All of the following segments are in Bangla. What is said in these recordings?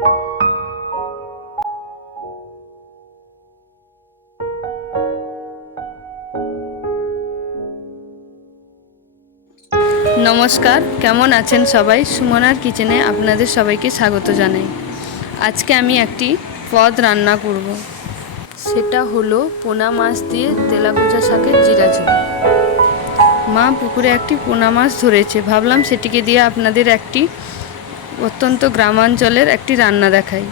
নমস্কার, কেমন আছেন সবাই? সুমনার কিচেনে আপনাদের সবাইকে স্বাগত জানাই। আজকে আমি একটি পদ রান্না করব, সেটা হলো পোনা মাছ দিয়ে তেলাকুচা শাকের জিরা ঝোল। মা পুকুরে একটি পোনা মাছ ধরেছে, ভাবলাম সেটিকে দিয়ে আপনাদের একটি অত্যন্ত গ্রামাঞ্চলের একটি রান্না দেখাই।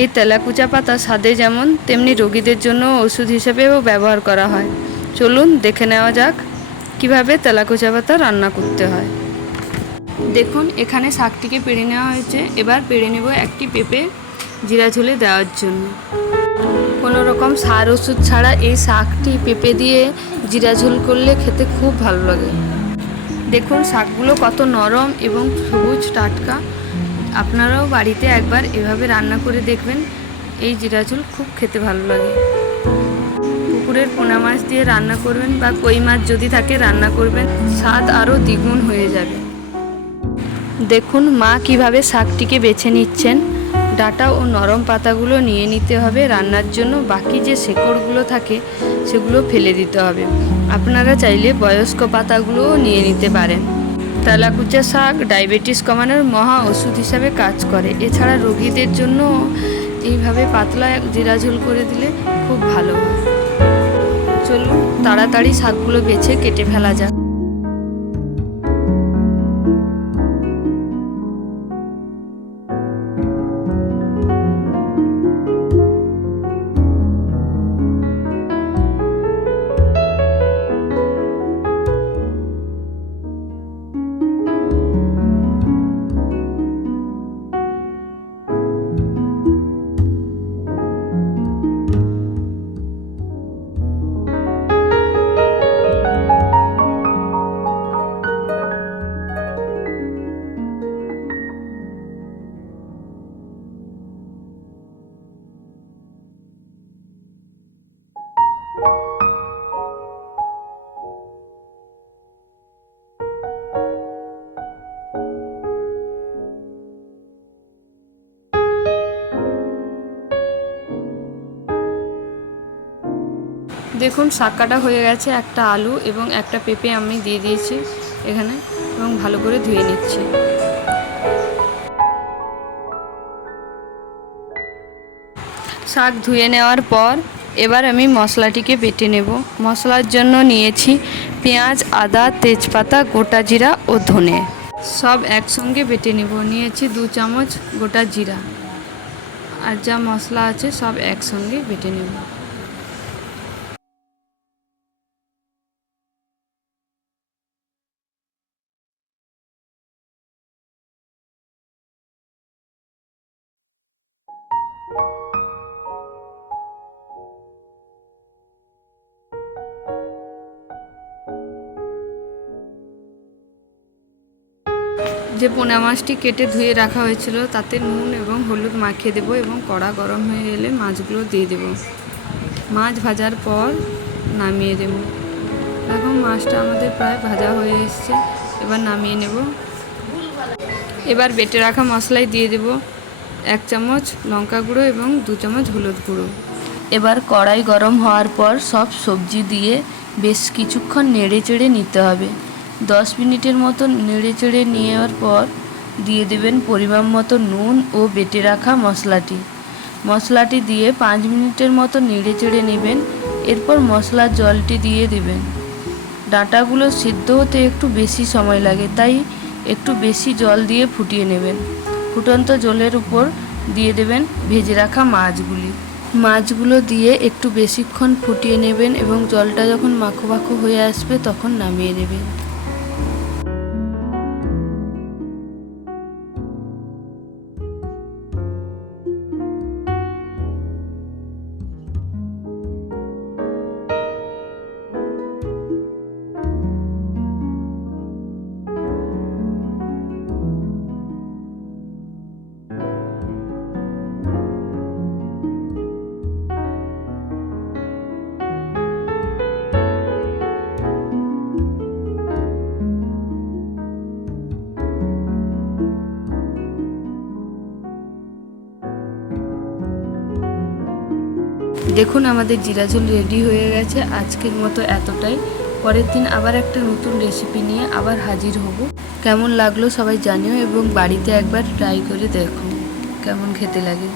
এই তেলাকুচা পাতা স্বাদে যেমন, তেমনি রোগীদের জন্য ওষুধ হিসেবেও ব্যবহার করা হয়। চলুন দেখে নেওয়া যাক কিভাবে তেলাকুচা পাতা রান্না করতে হয়। দেখুন, এখানে শাকটিকে পেড়ে নেওয়া হয়েছে। এবার পেড়ে নেব একটি পেঁপে জিরা ঝোলে দেওয়ার জন্য। কোনো রকম সার ওষুধ ছাড়া এই শাকটি পেঁপে দিয়ে জিরা ঝোল করলে খেতে খুব ভালো লাগে। দেখুন শাকগুলো কত নরম এবং সবুজ টাটকা। আপনারাও বাড়িতে একবার এভাবে রান্না করে দেখবেন, এই জিরা ঝোল খুব খেতে ভালো লাগে। পুকুরের পোনা মাছ দিয়ে রান্না করবেন বা কই মাছ যদি থাকে রান্না করবেন, স্বাদ আরও দ্বিগুণ হয়ে যাবে। দেখুন মা কিভাবে শাকটিকে বেছে নিচ্ছেন। ডাঁটা ও নরম পাতাগুলো নিয়ে নিতে হবে রান্নার জন্য, বাকি যে শেকড়গুলো থাকে সেগুলো ফেলে দিতে হবে। আপনারা চাইলে বয়স্ক পাতাগুলোও নিয়ে নিতে পারেন। তেলাকুচা শাক ডায়াবেটিস কমানোর মহা ওষুধ হিসাবে কাজ করে। এছাড়া রোগীদের জন্য এইভাবে পাতলা জিরা ঝোল করে দিলে খুব ভালো হয়। চলুন তাড়াতাড়ি শাকগুলো বেছে কেটে ফেলা যাক। দেখুন শাক কাটা হয়ে গেছে। একটা আলু এবং একটা পেঁপে আমি দিয়ে দিয়েছি এখানে এবং ভালো করে ধুয়ে নিচ্ছি। শাক ধুয়ে নেওয়ার পর এবার আমি মশলাটিকে বেটে নেব। মশলার জন্য নিয়েছি পেঁয়াজ, আদা, তেজপাতা, গোটা জিরা ও ধনে। সব একসঙ্গে বেটে নেব। নিয়েছি 2 চামচ গোটা জিরা, আর যা মশলা আছে সব একসঙ্গে বেটে নেব। যে পোনা মাছটি কেটে ধুয়ে রাখা হয়েছিল তাতে নুন এবং হলুদ মাখিয়ে দেবো এবং কড়া গরম হয়ে এলে মাছগুলো দিয়ে দেব। মাছ ভাজার পর নামিয়ে দেব। এখন মাছটা আমাদের প্রায় ভাজা হয়ে এসছে, এবার নামিয়ে নেব। এবার বেটে রাখা মশলাই দিয়ে দেব 1 চামচ লঙ্কা গুঁড়ো এবং 2 চামচ হলুদ গুঁড়ো। এবার কড়াই গরম হওয়ার পর সব সবজি দিয়ে বেশ কিছুক্ষণ নেড়ে চেড়ে নিতে হবে। 10 মিনিটের মতো নেড়ে চেড়ে নেওয়ার পর দিয়ে দেবেন পরিমাণ মতো নুন ও বেটে রাখা মশলাটি দিয়ে 5 মিনিটের মতো নেড়ে চেড়ে নেবেন। এরপর মশলার জলটি দিয়ে দেবেন। ডাঁটাগুলো সিদ্ধ হতে একটু বেশি সময় লাগে, তাই একটু বেশি জল দিয়ে ফুটিয়ে নেবেন। ফুটন্ত জলের উপর দিয়ে দেবেন ভেজে রাখা মাছগুলো দিয়ে একটু বেশিক্ষণ ফুটিয়ে নেবেন এবং জলটা যখন মাখো মাখো হয়ে আসবে তখন নামিয়ে নেবেন। দেখুন আমাদের জিরা ঝোল রেডি হয়ে গেছে। আজকের মতো এতটাই। পরের দিন আবার একটা নতুন রেসিপি নিয়ে আবার হাজির হব। কেমন লাগলো সবাই জানিও এবং বাড়িতে একবার ট্রাই করে দেখো কেমন খেতে লাগে।